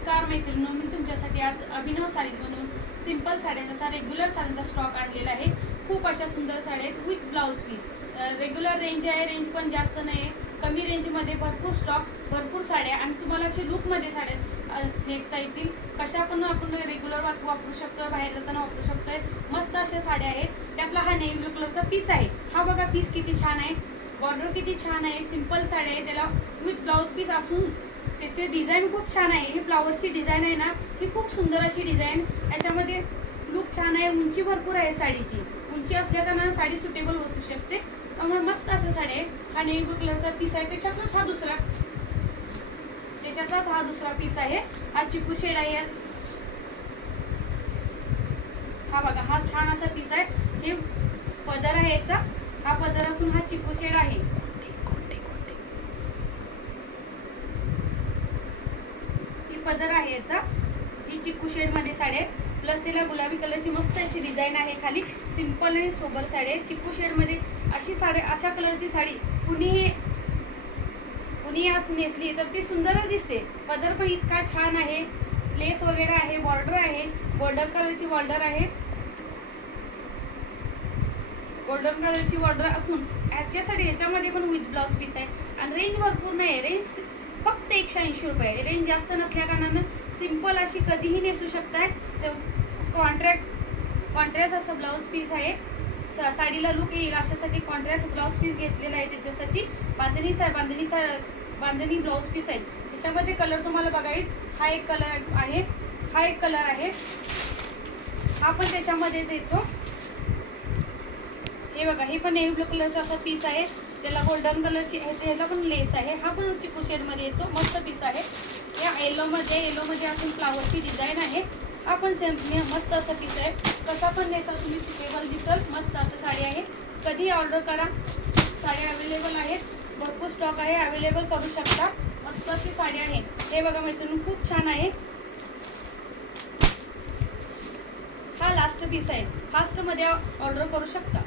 नमस्कार मैत्रिणींनो, मी तुमच्यासाठी आज अभिनव साडीज म्हणून सिंपल साड्यांचा रेग्युलर साड्यांचा स्टॉक आणलेला आहे। खूप अशा सुंदर साड्या आहेत with blouse piece. Regular range आहे, रेंज पण जास्त नाही आहे, कमी रेंजमध्ये भरपूर स्टॉक, भरपूर साड्या आणि तुम्हाला असे लुकमध्ये साड्या नेसता येतील। कशा पण आपण रेग्युलर वापरू शकतो, बाहेर जाताना वापरू शकतोय। मस्त अशा साड्या आहेत। त्यातला हा नेव्ही ब्लू कलरचा पीस आहे। हा बघा पीस किती छान आहे, बॉर्डर किती छान आहे, सिंपल साडी आहे, त्याला विथ ब्लाउज पीस असून त्याचे डिझाईन खूप छान आहे। ही फ्लावरची डिझाईन आहे ना, ही खूप सुंदर अशी डिझाईन, याच्यामध्ये लुक छान आहे, उंची भरपूर आहे साडीची। उंची असल्या कारणाने साडी सुटेबल बसू शकते, त्यामुळे मस्त असं साडी आहे। हा नेव्ही ब्लू कलरचा पीस आहे, त्याच्यातलाच हा दुसरा पीस आहे। हा चिकू शेड आहे, हा बघा हा छान असा पीस आहे। हे पदर आहे याचा, हा पदर असून हा चिकू शेड आहे। पदर आहे याचा, ही चिकू शेड मध्ये साडी आहे, प्लस तिला गुलाबी कलरची मस्त अशी डिझाईन आहे। खाली सिंपल आणि सोबर साडी आहे। चिकू शेड मध्ये अशी साडी, अशा कलरची साडी कुणीही असं नेसली तर ती सुंदरच दिसते। पदर पण इतका छान आहे, लेस वगैरे आहे, बॉर्डर आहे, गोल्डन कलरची बॉर्डर आहे, गोल्डन कलरची बॉर्डर असून याच्यासाठी याच्यामध्ये पण विथ ब्लाउज पीस आहे। आणि रेंज भरपूर नाही, रेंज फक्त 180 रुपये। रेंज जास्त नसल्या कारणानं सिंपल अशी कधीही नेसू शकताय। तर कॉन्ट्रास्ट असं ब्लाउज पीस आहे, साडीला लुक येईल अशासाठी कॉन्ट्रास्ट ब्लाउज पीस घेतलेला आहे। त्याच्यासाठी बांधणी ब्लाउज पीस आहे। त्याच्यामध्ये कलर तुम्हाला बघायला, हा एक कलर आहे, हा एक कलर आहे, हा पण त्याच्यामध्येच येतो। हे बघा, हे पण नेव्ही ब्लू कलरचा असा पीस आहे, त्याला गोल्डन कलरची आहे, त्याला पण लेस आहे। हा पण चिकू शेड मध्ये येतो, मस्त पीस आहे। या येलो मध्ये असून फ्लावरची डिझाईन आहे। हा पण सेम मस्त असा पीस आहे, कसा पण नेसा तुम्ही सुटेबल दिसल। मस्त असं साडी आहे, कधी ऑर्डर करा, साड्या अवेलेबल आहेत, भरपूर स्टॉक आहे, अवेलेबल करू शकता। मस्त अशी साडी आहे। हे बघा मैत्रिणी, खूप छान आहे। हा लास्ट पीस आहे, फास्ट मध्ये ऑर्डर करू शकता।